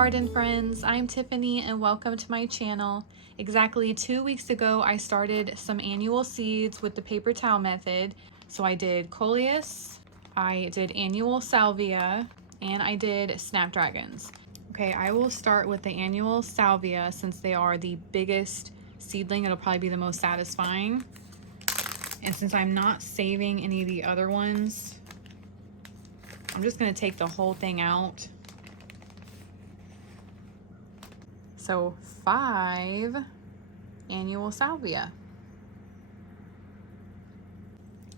garden friends, I'm Tiffany and welcome to my channel. Exactly 2 weeks ago I started some annual seeds with the paper towel method. So I did Coleus, I did annual salvia, and I did snapdragons. Okay, I will start with the annual salvia since they are the biggest seedling. It'll probably be the most satisfying. And since I'm not saving any of the other ones, I'm just going to take the whole thing out. So 5 annual salvia.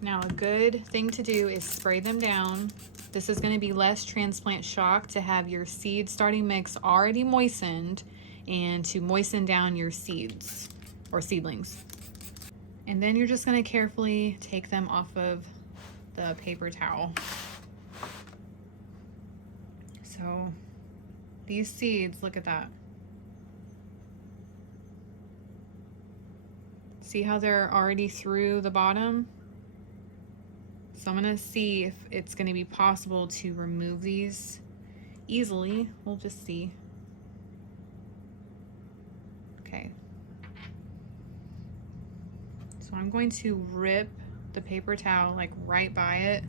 Now a good thing to do is spray them down. This is going to be less transplant shock to have your seed starting mix already moistened and to moisten down your seeds or seedlings. And then you're just going to carefully take them off of the paper towel. So these seeds, look at that. See how they're already through the bottom? So I'm gonna see if it's gonna be possible to remove these easily. We'll just see. Okay. So I'm going to rip the paper towel like right by it.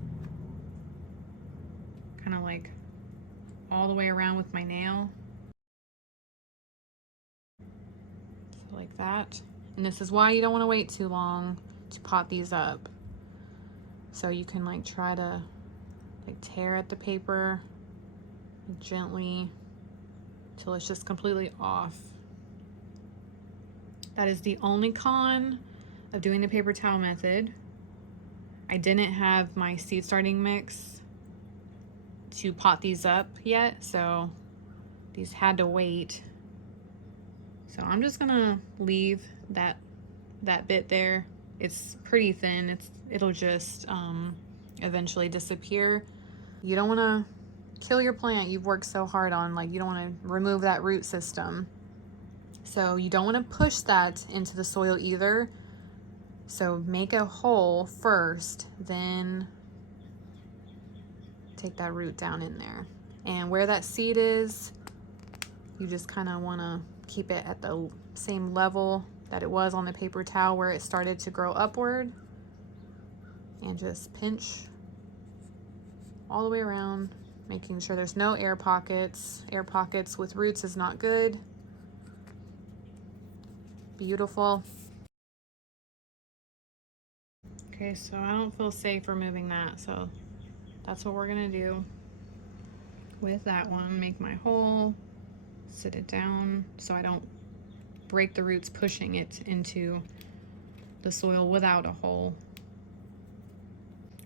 Kind of like all the way around with my nail. So like that. And this is why you don't want to wait too long to pot these up. So you can like try to like tear at the paper like, gently till it's just completely off. That is the only con of doing the paper towel method. I didn't have my seed starting mix to pot these up yet, so these had to wait. So I'm just gonna leave that bit there. It's pretty thin. It'll just eventually disappear. You don't want to kill your plant you've worked so hard on. Like, you don't want to remove that root system. So you don't want to push that into the soil either. So make a hole first, then take that root down in there. And where that seed is, you just kind of want to keep it at the same level that it was on the paper towel where it started to grow upward, and just pinch all the way around, making sure there's no air pockets. Air pockets with roots is not good. Beautiful. Okay, so I don't feel safe removing that, so that's what we're gonna do with that one. Make my hole, sit it down so I don't break the roots pushing it into the soil without a hole.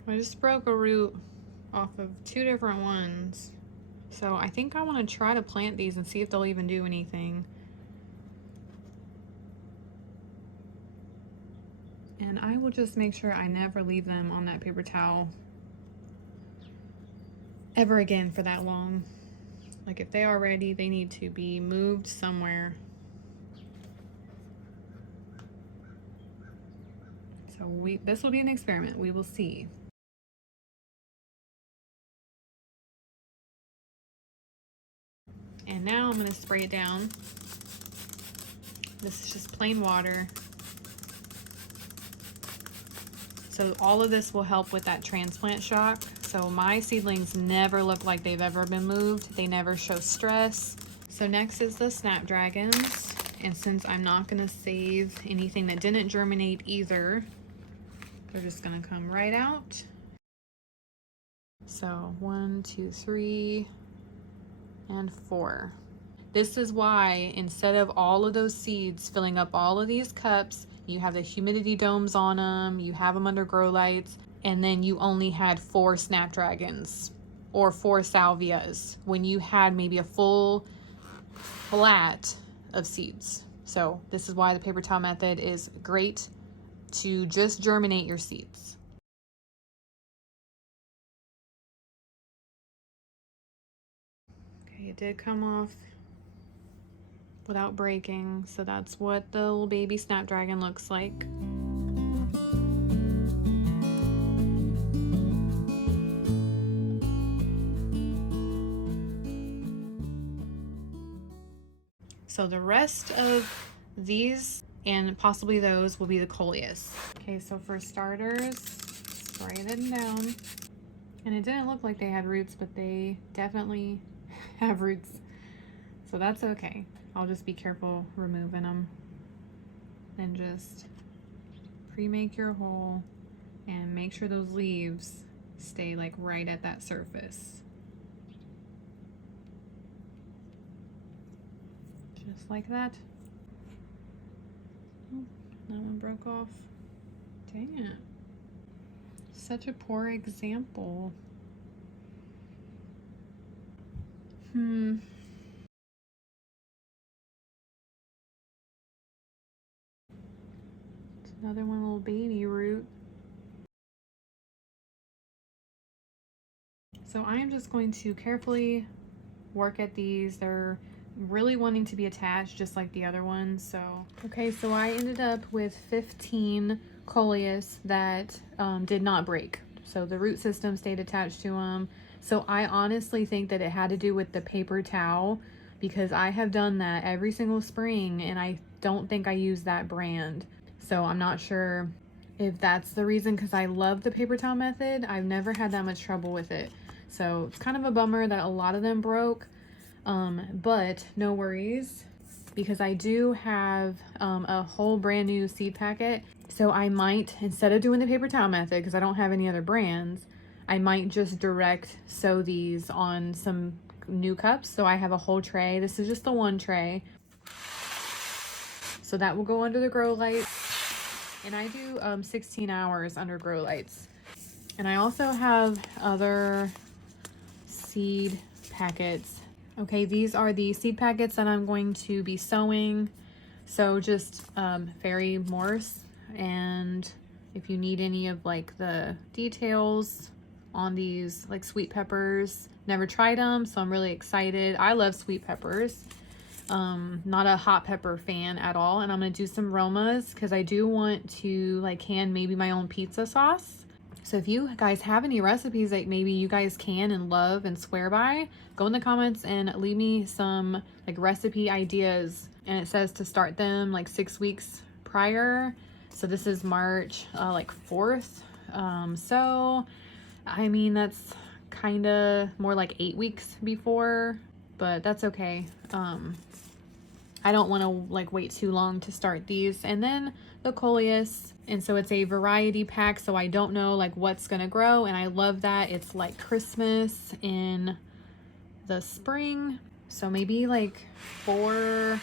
I just broke a root off of 2 different ones. So I think I want to try to plant these and see if they'll even do anything. And I will just make sure I never leave them on that paper towel ever again for that long. Like, if they are ready, they need to be moved somewhere. So this will be an experiment. We will see. And now I'm going to spray it down. This is just plain water. So all of this will help with that transplant shock. So my seedlings never look like they've ever been moved. They never show stress. So next is the snapdragons. And since I'm not going to save anything that didn't germinate either, they're just going to come right out. So 1, 2, 3, and 4. This is why instead of all of those seeds filling up all of these cups, you have the humidity domes on them, you have them under grow lights, and then you only had 4 snapdragons or 4 salvias when you had maybe a full flat of seeds. So this is why the paper towel method is great to just germinate your seeds. Okay, it did come off without breaking, so that's what the little baby snapdragon looks like. So the rest of these and possibly those will be the coleus. Okay, so for starters, spray them down. And it didn't look like they had roots, but they definitely have roots. So that's okay. I'll just be careful removing them. And just pre-make your hole and make sure those leaves stay like right at that surface. Just like that. Oh, that one broke off. Dang it. Such a poor example. It's another one, little baby root. So I am just going to carefully work at these. They're really wanting to be attached just like the other ones. So okay, so I ended up with 15 coleus that did not break. So the root system stayed attached to them. So I honestly think that it had to do with the paper towel, because I have done that every single spring and I don't think I use that brand. So I'm not sure if that's the reason, because I love the paper towel method. I've never had that much trouble with it. So it's kind of a bummer that a lot of them broke, but no worries, because I do have a whole brand new seed packet. So I might, instead of doing the paper towel method, because I don't have any other brands, I might just direct sow these on some new cups. So I have a whole tray. This is just the one tray. So that will go under the grow lights. And I do 16 hours under grow lights. And I also have other seed packets. Okay, these are the seed packets that I'm going to be sowing. So just fairy morse. And if you need any of like the details on these, like sweet peppers, never tried them, so I'm really excited. I love sweet peppers. Not a hot pepper fan at all. And I'm gonna do some aromas because I do want to like can maybe my own pizza sauce. So if you guys have any recipes that maybe you guys can and love and swear by, go in the comments and leave me some like recipe ideas. And it says to start them like 6 weeks prior. So this is March like 4th. So I mean, that's kind of more like 8 weeks before, but that's okay. I don't want to like wait too long to start these. And then the coleus, and so it's a variety pack, so I don't know like what's gonna grow, and I love that it's like Christmas in the spring. So maybe like 4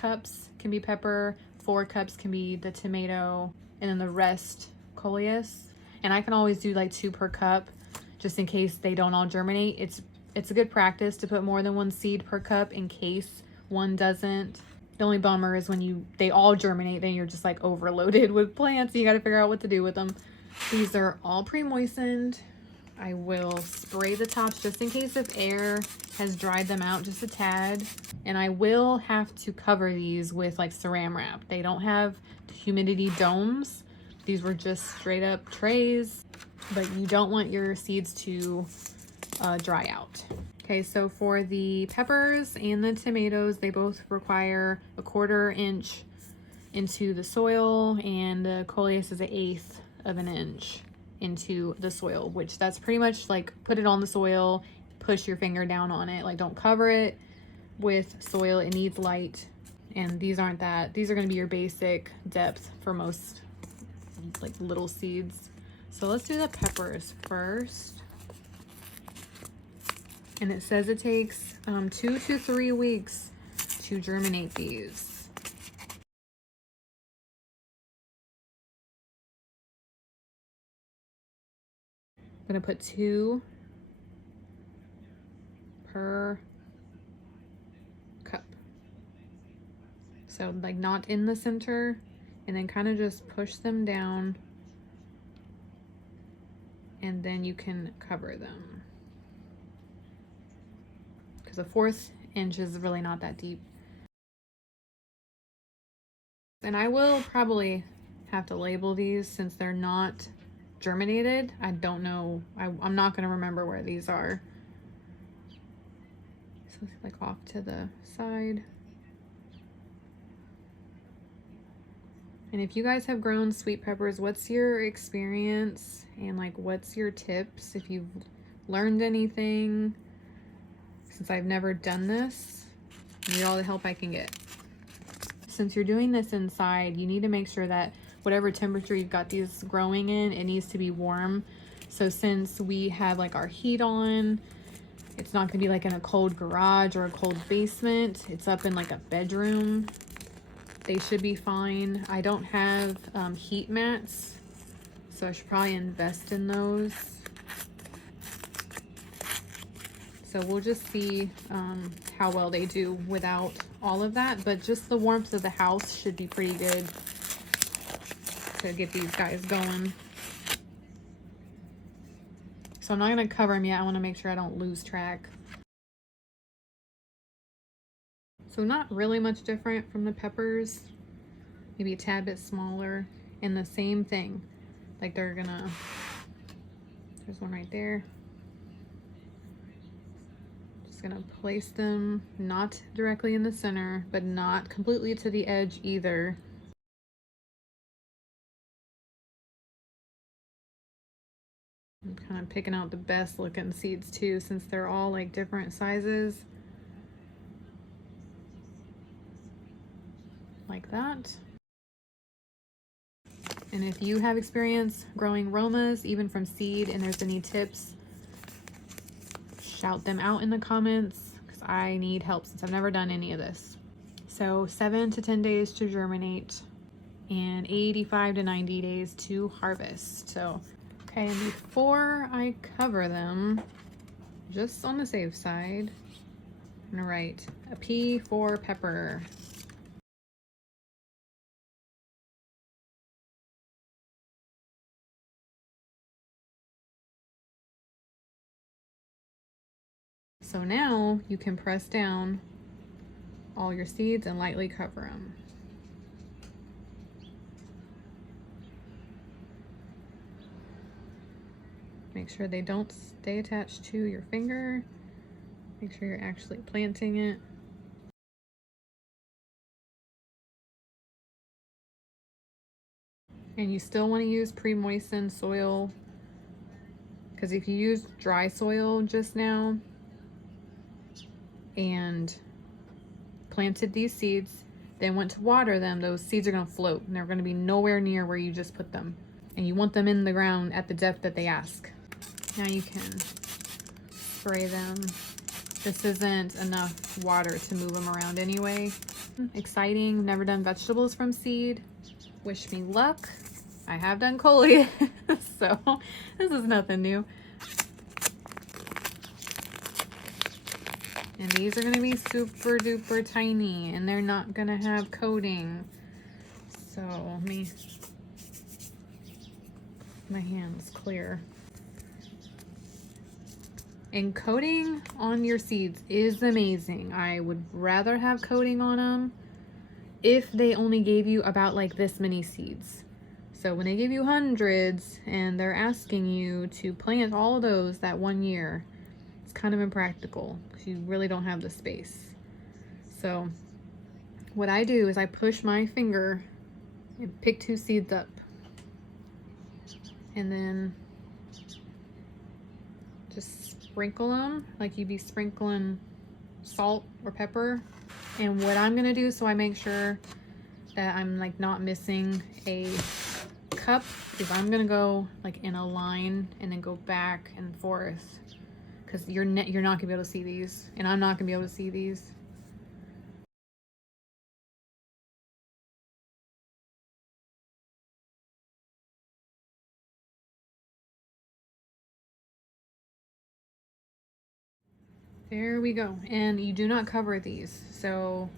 cups can be pepper, 4 cups can be the tomato, and then the rest coleus. And I can always do like 2 per cup just in case they don't all germinate. It's a good practice to put more than 1 seed per cup in case one doesn't. The only bummer is when they all germinate, then you're just like overloaded with plants. You got to figure out what to do with them. These are all pre-moistened. I will spray the tops just in case if air has dried them out just a tad. And I will have to cover these with like saran wrap. They don't have humidity domes. These were just straight up trays, but you don't want your seeds to dry out. Okay, so for the peppers and the tomatoes, they both require a 1/4 inch into the soil, and the coleus is 1/8 of an inch into the soil, which that's pretty much like put it on the soil, push your finger down on it. Like don't cover it with soil, it needs light. And these aren't that. These are gonna be your basic depth for most like little seeds. So let's do the peppers first. And it says it takes 2 to 3 weeks to germinate these. I'm gonna put 2 per cup. So like not in the center, and then kind of just push them down, and then you can cover them. Because a 1/4 inch is really not that deep. And I will probably have to label these since they're not germinated. I don't know. I'm not going to remember where these are. So like off to the side. And if you guys have grown sweet peppers, what's your experience and like what's your tips if you've learned anything? Since I've never done this, I need all the help I can get. Since you're doing this inside, you need to make sure that whatever temperature you've got these growing in, it needs to be warm. So since we have like our heat on, it's not gonna be like in a cold garage or a cold basement. It's up in like a bedroom. They should be fine. I don't have heat mats, so I should probably invest in those. So we'll just see how well they do without all of that, but just the warmth of the house should be pretty good to get these guys going. So I'm not gonna cover them yet. I wanna make sure I don't lose track. So not really much different from the peppers, maybe a tad bit smaller, and the same thing. Like there's one right there. Just gonna place them not directly in the center, but not completely to the edge either. I'm kind of picking out the best looking seeds too, since they're all like different sizes. Like that. And if you have experience growing Romas, even from seed, and there's any tips, shout them out in the comments, because I need help since I've never done any of this. So 7 to 10 days to germinate and 85 to 90 days to harvest. So, okay, and before I cover them, just on the safe side, I'm gonna write a P for pepper. So now you can press down all your seeds and lightly cover them. Make sure they don't stay attached to your finger. Make sure you're actually planting it. And you still want to use pre-moistened soil, because if you use dry soil just now and planted these seeds, then went to water them, those seeds are going to float and they're going to be nowhere near where you just put them. And you want them in the ground at the depth that they ask. Now you can spray them. This isn't enough water to move them around anyway. Exciting, never done vegetables from seed. Wish me luck. I have done coleus, so this is nothing new. And these are gonna be super duper tiny, and they're not gonna have coating. So my hand's clear. And coating on your seeds is amazing. I would rather have coating on them if they only gave you about like this many seeds. So when they give you hundreds and they're asking you to plant all of those that one year, it's kind of impractical because you really don't have the space. So what I do is I push my finger and pick 2 seeds up, and then just sprinkle them like you'd be sprinkling salt or pepper. And what I'm gonna do, so I make sure that I'm like not missing a cup, is I'm gonna go like in a line and then go back and forth, because you're not gonna be able to see these, and I'm not gonna be able to see these. There we go. And you do not cover these. So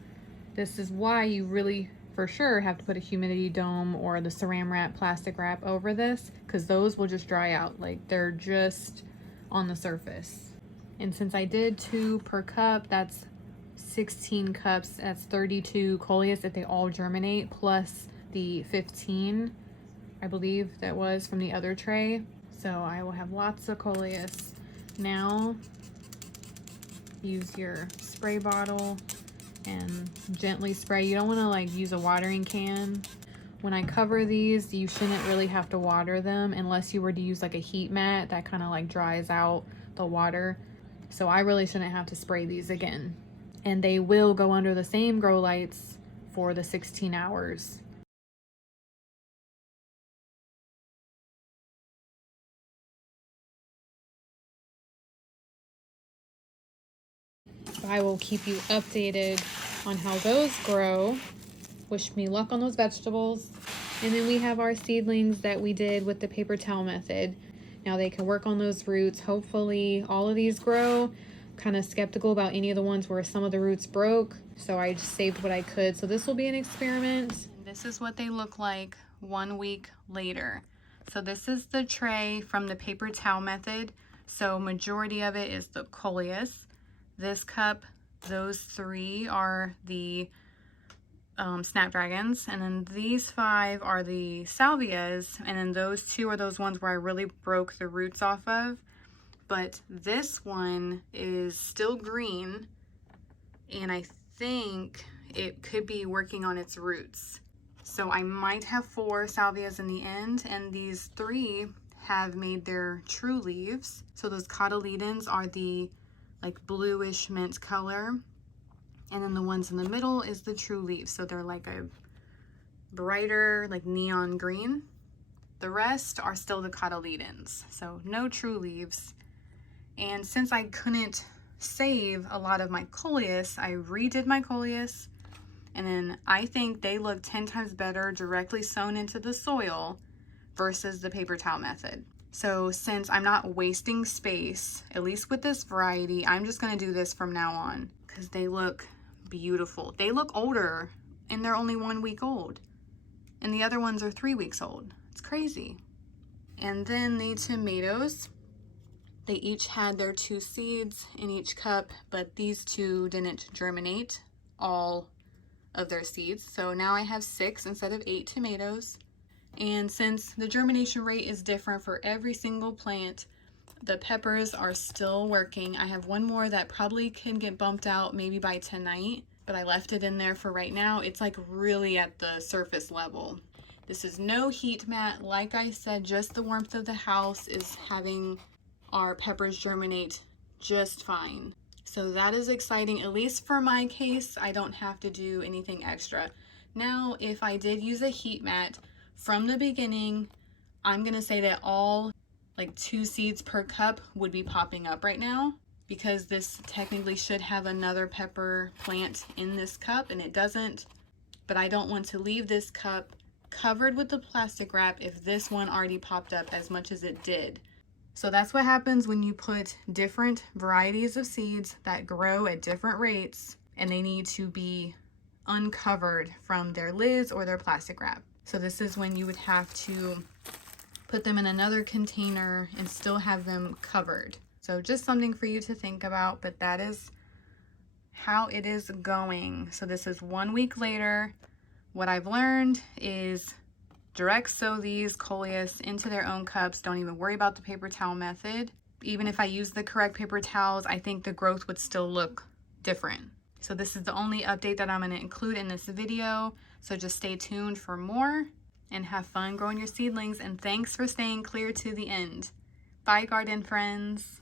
this is why you really for sure have to put a humidity dome or the saran wrap, plastic wrap over this, because those will just dry out. Like they're just on the surface. And since I did 2 per cup, that's 16 cups. That's 32 coleus if they all germinate, plus the 15, I believe that was from the other tray. So I will have lots of coleus. Now use your spray bottle and gently spray. You don't want to like use a watering can When I cover these, you shouldn't really have to water them unless you were to use like a heat mat that kind of like dries out the water. So I really shouldn't have to spray these again. And they will go under the same grow lights for the 16 hours. So I will keep you updated on how those grow. Wish me luck on those vegetables. And then we have our seedlings that we did with the paper towel method. Now they can work on those roots. Hopefully all of these grow. Kind of skeptical about any of the ones where some of the roots broke, so I just saved what I could. So this will be an experiment. And this is what they look like 1 week later. So this is the tray from the paper towel method. So majority of it is the coleus. This cup, those 3 are the snapdragons, and then these 5 are the salvias, and then those 2 are those ones where I really broke the roots off of. But this one is still green, and I think it could be working on its roots. So I might have 4 salvias in the end, and these 3 have made their true leaves. So those cotyledons are the like bluish mint color, and then the ones in the middle is the true leaves. So they're like a brighter like neon green. The rest are still the cotyledons, so no true leaves. And since I couldn't save a lot of my coleus, I redid my coleus, and then I think they look 10 times better directly sown into the soil versus the paper towel method. So since I'm not wasting space, at least with this variety, I'm just gonna do this from now on because they look beautiful. They look older and they're only 1 week old, and the other ones are 3 weeks old. It's crazy. And then the tomatoes, they each had their 2 seeds in each cup, but these 2 didn't germinate all of their seeds. So now I have 6 instead of 8 tomatoes. And since the germination rate is different for every single plant, the peppers are still working. I have 1 more that probably can get bumped out maybe by tonight, but I left it in there for right now. It's like really at the surface level. This is no heat mat. Like I said, just the warmth of the house is having our peppers germinate just fine. So that is exciting. At least for my case, I don't have to do anything extra. Now, if I did use a heat mat from the beginning, I'm gonna say that all like 2 seeds per cup would be popping up right now, because this technically should have another pepper plant in this cup and it doesn't. But I don't want to leave this cup covered with the plastic wrap if this one already popped up as much as it did. So that's what happens when you put different varieties of seeds that grow at different rates, and they need to be uncovered from their lids or their plastic wrap. So this is when you would have to put them in another container and still have them covered. So just something for you to think about, but that is how it is going. So this is 1 week later. What I've learned is direct sow these coleus into their own cups. Don't even worry about the paper towel method. Even if I use the correct paper towels, I think the growth would still look different. So this is the only update that I'm going to include in this video. So just stay tuned for more and have fun growing your seedlings. And thanks for staying clear to the end. Bye, garden friends.